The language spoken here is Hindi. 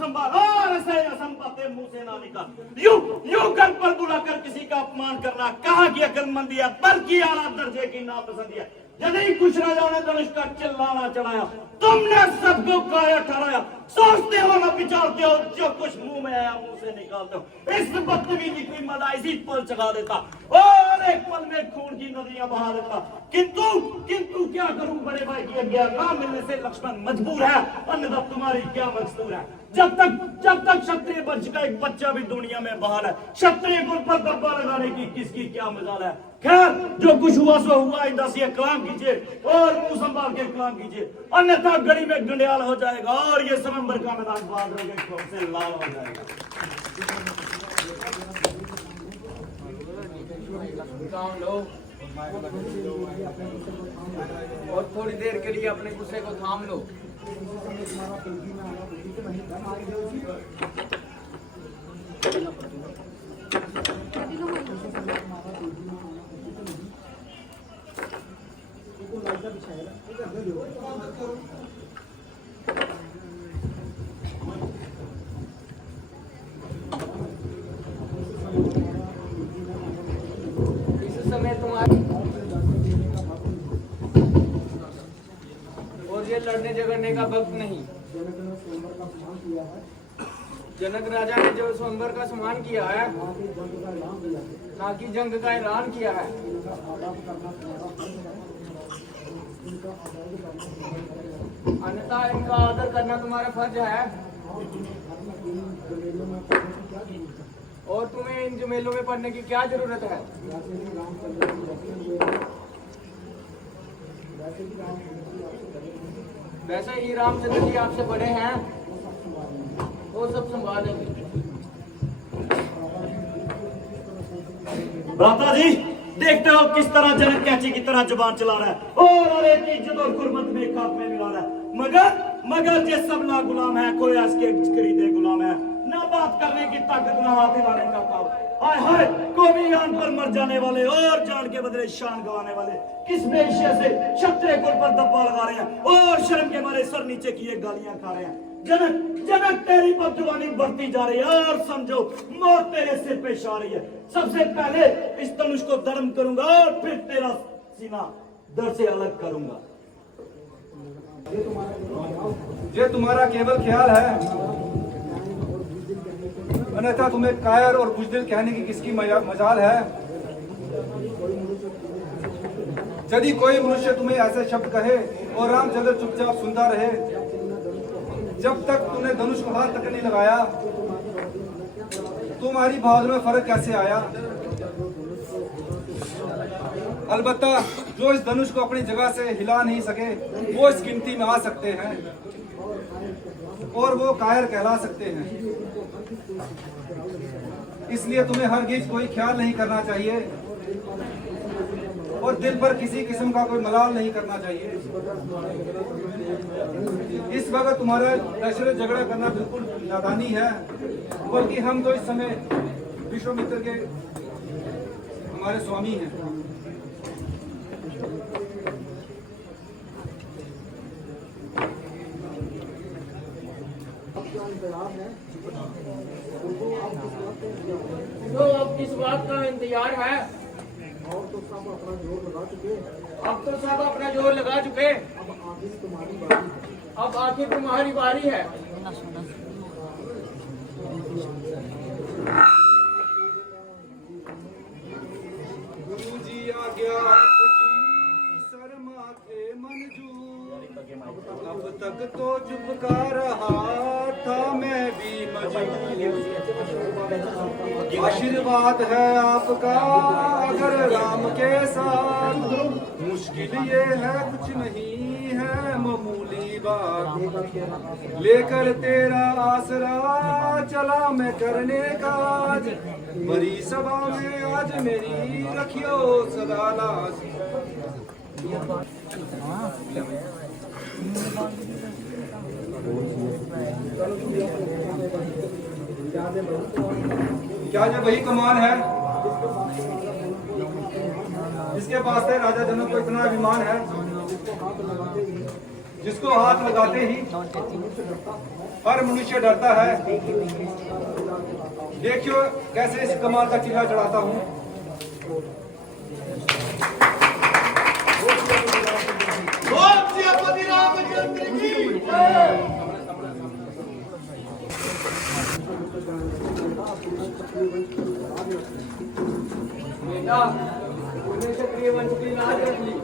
संभाल और ऐसे असंपत्ति मुंह से ना निकाल। यूं घर पर बुलाकर किसी का अपमान करना कहाँ की अक्लमंदी है, बल्कि आला दर्जे की नापसंदी है। यदि कुछ राजाओं ने धनुष का चिल्लाना चढ़ाया, तुमने सबको काया ठहराया। सोचते हो ना विचारते हो, जो कुछ मुंह में आया मुंह से निकालते हो। इस बदतमीजी की मदा इसी पल चढ़ा देता और एक पल में खून की नदियां बहा देता। किंतु क्या करूं, बड़े भाई की आज्ञा ना मिलने से लक्ष्मण मजबूर है, अन्यथा तुम्हारी क्या मकसूर है। जब तक क्षत्रिय वंश का एक बच्चा भी दुनिया में बहाल है, क्षत्रिय कुल पर दब्बा लगाने की किसकी क्या मजाल है। खैर जो कुछ हुआ सो हुआ, इंदा से कलाम कीजिए और मुंह संभाल के कलाम कीजिए, अन्यथा गड़ी में गंडियाल हो जाएगा और ये समंबर का मैदान बादलों के खौफ से लाल हो जाएगा। काम लो और थोड़ी देर के लिए अपने गुस्से को थाम लो। इस समय तुम्हारी और ये लड़ने झगड़ने का वक्त नहीं। जनक राजा ने जो स्वयंवर का सम्मान किया है, ना कि जंग का ऐलान किया है। अन्यथा इनका आदर करना तुम्हारा फर्ज है और तुम्हें इन जमेलों में पढ़ने की क्या जरूरत है। वैसे ही रामचंद्र जी आपसे बड़े हैं, वो सब संभालेंगे। भ्राता जी देखते हो किस तरह जनक कैची की तरह जुबान चला रहा है और अरे की इज्जत और गुरबत में खाक में मिला रहा है। मगर ये सब ना गुलाम है, कोई इसके खरीदे गुलाम है, ना बात करने की ताकत, ना हाथ हिलाने का काम। हाय हाय कौमी जान पर मर जाने वाले और जान के बदले शान गंवाने वाले किस बेशिया से क्षत्रिय कुल पर दब्बा लगा रहे हैं और शर्म के मारे सर नीचे किए गालियां खा रहे हैं। जनक तेरी बदजुबानी बढ़ती जा रही है और समझो मौत तेरे सिर पे आ रही है। सबसे पहले इस धनुष को धर्म करूंगा और फिर तेरा सीना दर से अलग करूंगा। ये तुम्हारा केवल ख्याल है, अन्यथा तुम्हें कायर और बुजदिल कहने की किसकी मजाल है। यदि कोई मनुष्य तुम्हें ऐसे शब्द कहे और रामचंद्र चुपचाप सुनता रहे, जब तक तुमने धनुष को हाथ तक नहीं लगाया, तुम्हारी बहादुरी में फर्क कैसे आया। अलबत्ता जो इस धनुष को अपनी जगह से हिला नहीं सके, वो इस गिनती में आ सकते हैं और वो कायर कहला सकते हैं। इसलिए तुम्हें हरगिज कोई ख्याल नहीं करना चाहिए और दिल पर किसी किस्म का कोई मलाल नहीं करना चाहिए। इस वक्त तुम्हारा दशरथ झगड़ा करना बिल्कुल नादानी है, बल्कि हम तो इस समय विश्वामित्र के हमारे स्वामी हैं। तो अब किस बात का इंतजार है। और तो सब अपना जोर लगा चुके। अब तो सब अपना जोर लगा चुके। अब आखिर तुम्हारी बारी है। अब आखिर तुम्हारी बारी है। गुरु जी आज्ञा सर माथे मंजूर, अब तक तो चुपका रहा था मैं भी मजबूर। आशीर्वाद है आपका अगर राम के साथ, मुश्किल ये है कुछ नहीं है मामूली बात। लेकर तेरा आसरा चला मैं करने काज, बड़ी सभा में आज मेरी रखियो सदा लाज। क्या ये वही कमान है जिसके पास से राजा जनक को इतना अभिमान है, जिसको हाथ लगाते ही हर मनुष्य डरता है। देखियो कैसे इस कमाल का किला चढ़ाता हूँ। सियापति रामचंद्र की जय। बेटा तूने क्षत्रिय वंश की लाज रख ली।